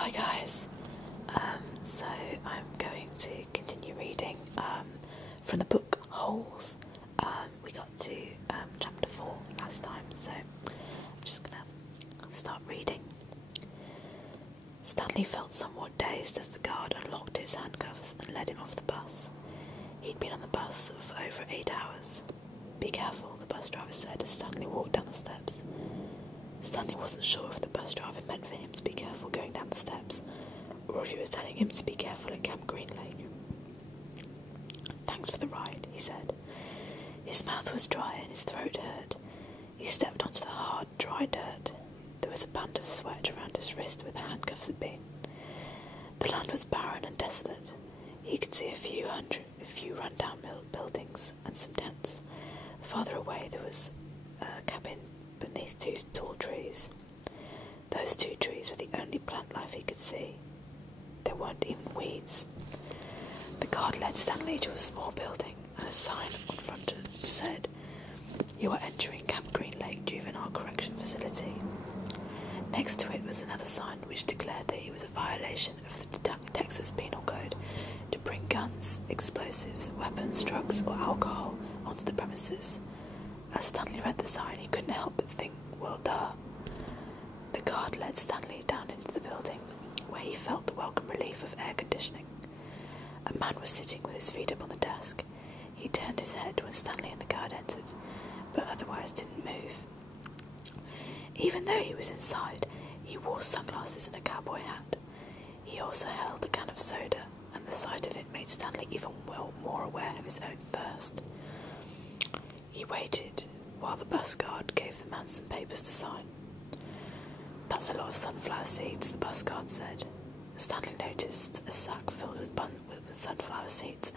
Hi guys, so I'm going to continue reading from the book Holes. We got to chapter 4 last time, so I'm just going to start reading. Stanley felt somewhat dazed as the guard unlocked his handcuffs and led him off the bus. He'd been on the bus for over 8 hours. "Be careful," the bus driver said as Stanley walked down the steps. Stanley wasn't sure if the bus driver meant for him to be careful going down the steps, or if he was telling him to be careful at Camp Green Lake. "Thanks for the ride," he said. His mouth was dry and his throat hurt. He stepped onto the hard, dry dirt. There was a band of sweat around his wrist where the handcuffs had been. The land was barren and desolate. He could see a few run-down buildings and some tents. Farther away there was a cabin beneath 2 tall trees. Those 2 trees were the only plant life he could see. There weren't even weeds. The guard led Stanley to a small building, and a sign on front of it said, "You are entering Camp Green Lake Juvenile Correction Facility." Next to it was another sign which declared that it was a violation of the Texas Penal Code to bring guns, explosives, weapons, drugs, or alcohol onto the premises. As Stanley read the sign, he couldn't help but think, well, duh. The guard led Stanley down into the building, where he felt the welcome relief of air conditioning. A man was sitting with his feet up on the desk. He turned his head when Stanley and the guard entered, but otherwise didn't move. Even though he was inside, he wore sunglasses and a cowboy hat. He also held a can of soda, and the sight of it made Stanley even more aware of his own thirst. He waited while the bus guard gave the man some papers to sign. "That's a lot of sunflower seeds," the bus guard said. Stanley noticed a sack filled with sunflower seeds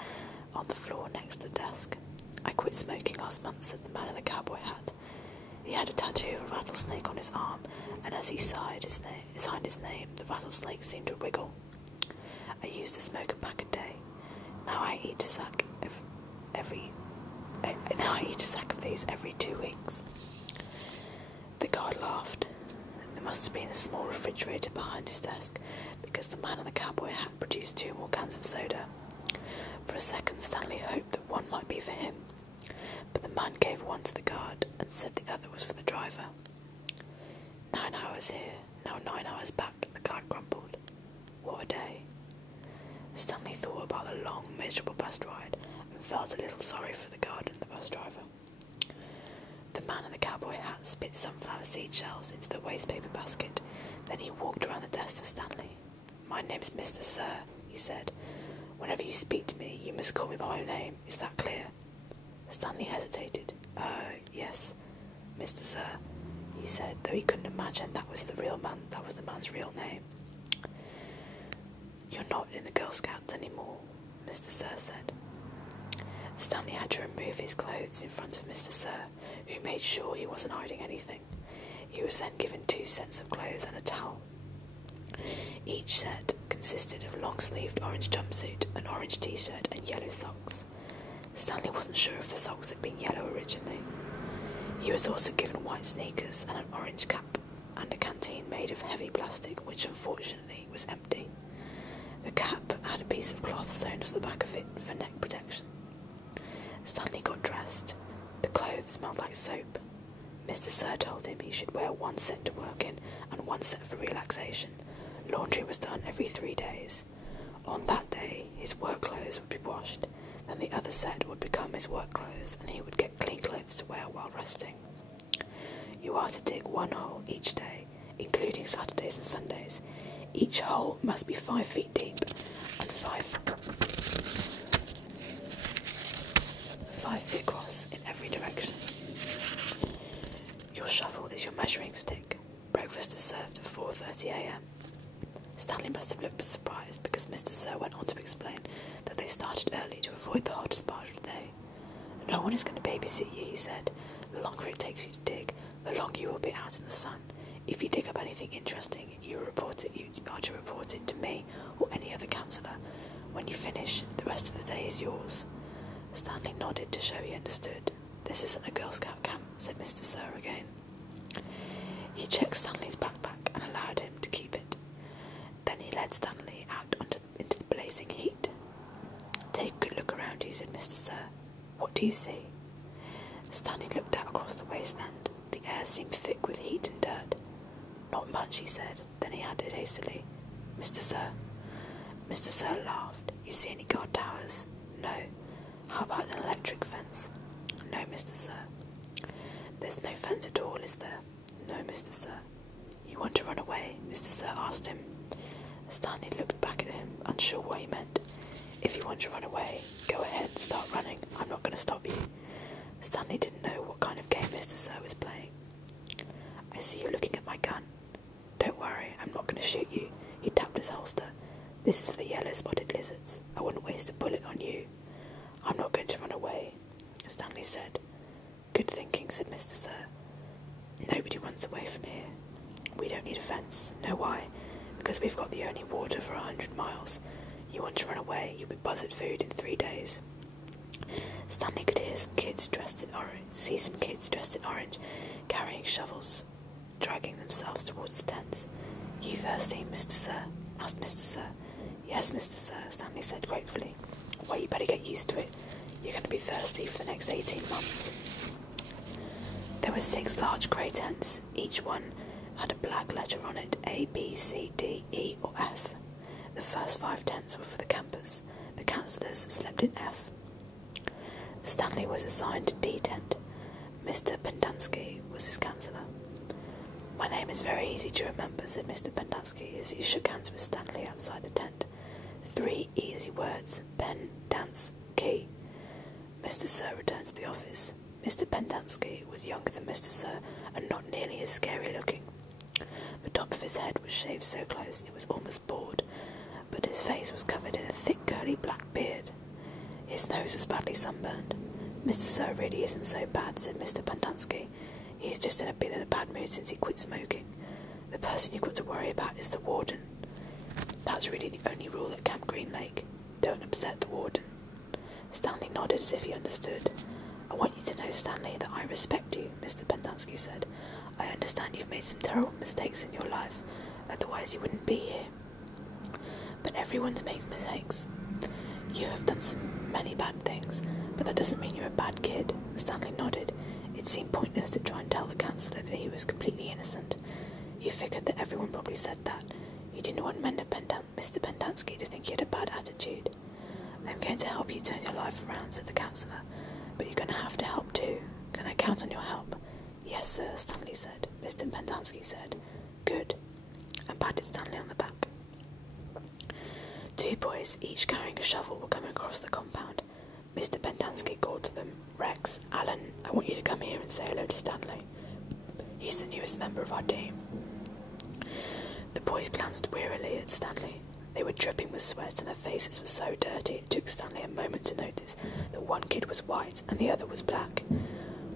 on the floor next to the desk. "I quit smoking last month," said the man in the cowboy hat. He had a tattoo of a rattlesnake on his arm, and as he signed his name, the rattlesnake seemed to wriggle. "I used to smoke a pack a day. Now I eat a sack of these every 2 weeks." The guard laughed. There must have been a small refrigerator behind his desk, because the man in the cowboy hat produced 2 more cans of soda. For a second, Stanley hoped that one might be for him, but the man gave one to the guard and said the other was for the driver. 9 hours here, now 9 hours back," the guard grumbled. What a day. Stanley thought about the long, miserable bus ride and felt a little sorry for the guard and the bus driver. The man in the cowboy hat spit sunflower seed shells into the wastepaper basket. Then he walked around the desk to Stanley. "My name's Mr. Sir," he said. "Whenever you speak to me, you must call me by my name. Is that clear?" Stanley hesitated. Yes, Mr. Sir," he said, though he couldn't imagine that was the man's real name. "You're not in the Girl Scouts anymore," Mr. Sir said. Stanley had to remove his clothes in front of Mr. Sir, who made sure he wasn't hiding anything. He was then given 2 sets of clothes and a towel. Each set consisted of a long-sleeved orange jumpsuit, an orange t-shirt, and yellow socks. Stanley wasn't sure if the socks had been yellow originally. He was also given white sneakers and an orange cap, and a canteen made of heavy plastic, which unfortunately was empty. The cap had a piece of cloth sewn to the back of it for neck protection. Stanley got dressed. The clothes smelled like soap. Mr. Sir told him he should wear 1 set to work in and 1 set for relaxation. Laundry was done every 3 days. On that day, his work clothes would be washed, then the other set would become his work clothes, and he would get clean clothes to wear while resting. "You are to dig 1 hole each day, including Saturdays and Sundays. Each hole must be 5 feet deep and 5 feet across in every direction. Your shovel is your measuring stick. Breakfast is served at 4:30 a.m. Stanley must have looked surprised, because Mr. Sir went on to explain that they started early to avoid the hottest part of the day. "No one is going to babysit you," he said. "The longer it takes you to dig, the longer you will be out in the sun. If you dig up anything interesting, you are to report it to me or any other counsellor. When you finish, the rest of the day is yours." Stanley nodded to show he understood. "This isn't a Girl Scout camp," said Mr. Sir again. He checked Stanley's backpack and allowed him to keep it. Then led Stanley out into the blazing heat. "Take a good look around you," said Mr. Sir. "What do you see?" Stanley looked out across the wasteland. The air seemed thick with heat and dirt. "Not much," he said. Then he added hastily, "Mr. Sir." Mr. Sir laughed. "You see any guard towers?" "No." "How about an electric fence?" "No, Mr. Sir." "There's no fence at all, is there?" "No, Mr. Sir." "You want to run away?" Mr. Sir asked him. Stanley looked back at him, unsure what he meant. "If you want to run away, go ahead, start running. I'm not going to stop you." Stanley didn't know what kind of game Mr. Sir was playing. "I see you looking at my gun." "Don't worry, I'm not going to shoot you." He tapped his holster. "This is for the yellow-spotted lizards. I wouldn't waste a bullet on you." "I'm not going to run away," Stanley said. "Good thinking," said Mr. Sir. "Nobody runs away from here. We don't need a fence. Know why? Because we've got the only water for 100 miles. You want to run away, you'll be buzzard food in 3 days." Stanley could hear some kids dressed in orange, carrying shovels, dragging themselves towards the tents. "You thirsty, Mr. Sir?" asked Mr. Sir. "Yes, Mr. Sir," Stanley said gratefully. "Well, you better get used to it. You're going to be thirsty for the next 18 months. There were 6 large grey tents. Each one had a black letter on it, A, B, C, D, E, or F. The first 5 tents were for the campers. The councillors slept in F. Stanley was assigned to D tent. Mr. Pendanski was his councillor. "My name is very easy to remember," said Mr. Pendanski as he shook hands with Stanley outside the tent. 3 easy words, Pendanski. Mr. Sir returned to the office. Mr. Pendanski was younger than Mr. Sir and not nearly as scary looking. The top of his head was shaved so close it was almost bald, but his face was covered in a thick curly black beard. His nose was badly sunburned. "Mr. Sir really isn't so bad," said Mr. Pendanski. "He's just been in a bad mood since he quit smoking. The person you've got to worry about is the warden. That's really the only rule at Camp Green Lake. Don't upset the warden." Stanley nodded as if he understood. "I want you to know, Stanley, that I respect you," Mr. Pendanski said. "I understand you've made some terrible mistakes in your life, otherwise you wouldn't be here. But everyone makes mistakes. You have done many bad things, but that doesn't mean you're a bad kid." Stanley nodded. It seemed pointless to try and tell the councillor that he was completely innocent. He figured that everyone probably said that. He didn't want Mr. Pendanski to think he had a bad attitude. "I'm going to help you turn your life around," said the councillor. "But you're going to have to help too. Can I count on your help?" "Yes, sir," Stanley said. Mr. Pendanski said, "Good," and patted Stanley on the back. 2 boys, each carrying a shovel, were coming across the compound. Mr. Pendanski called to them, "Rex, Alan, I want you to come here and say hello to Stanley. He's the newest member of our team." The boys glanced wearily at Stanley. They were dripping with sweat and their faces were so dirty it took Stanley a moment to notice that one kid was white and the other was black.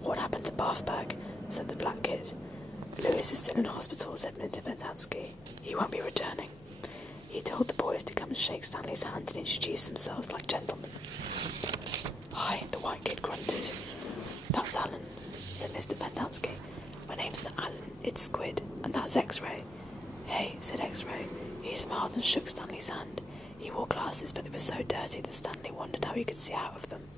"What happened to Bathbag?" said the black kid. "Lewis is still in hospital," said Mr. Pendanski. "He won't be returning." He told the boys to come and shake Stanley's hand and introduce themselves like gentlemen. "Hi," the white kid grunted. "That's Alan," said Mr. Pendanski. "My name's not Alan, it's Squid, and that's X-Ray." "Hey," said X-Ray. He smiled and shook Stanley's hand. He wore glasses, but they were so dirty that Stanley wondered how he could see out of them.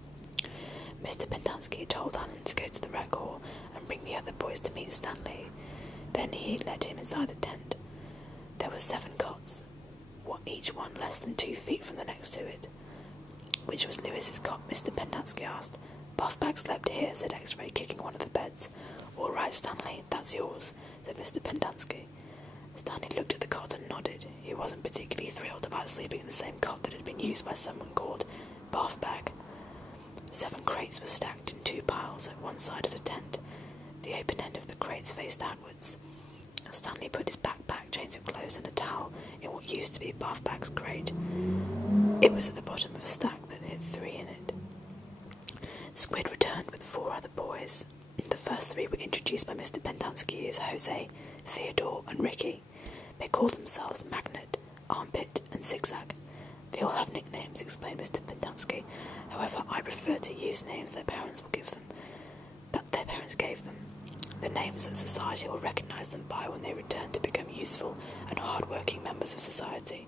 Mr. Pendanski told Alan to go to the rec hall and bring the other boys to meet Stanley. Then he led him inside the tent. There were 7 cots, each one less than 2 feet from the next to it. "Which was Lewis's cot?" Mr. Pendanski asked. "Buffbag slept here," said X-Ray, kicking one of the beds. "All right, Stanley, that's yours," said Mr. Pendanski. Stanley looked at the cot and nodded. He wasn't particularly thrilled about sleeping in the same cot that had been used by someone called Bathbag. 7 crates were stacked in 2 piles at one side of the tent. The open end of the crates faced outwards. Stanley put his backpack, change of clothes and a towel in what used to be Bathbag's crate. It was at the bottom of a stack that had 3 in it. Squid returned with 4 other boys. The first 3 were introduced by Mr. Pendanski as Jose, Theodore and Ricky. They called themselves Magnet, Armpit and Zigzag. "They all have nicknames," explained Mr. Pendanski. "However, I prefer to use names their parents gave them. The names that society will recognise them by when they return to become useful and hard-working members of society.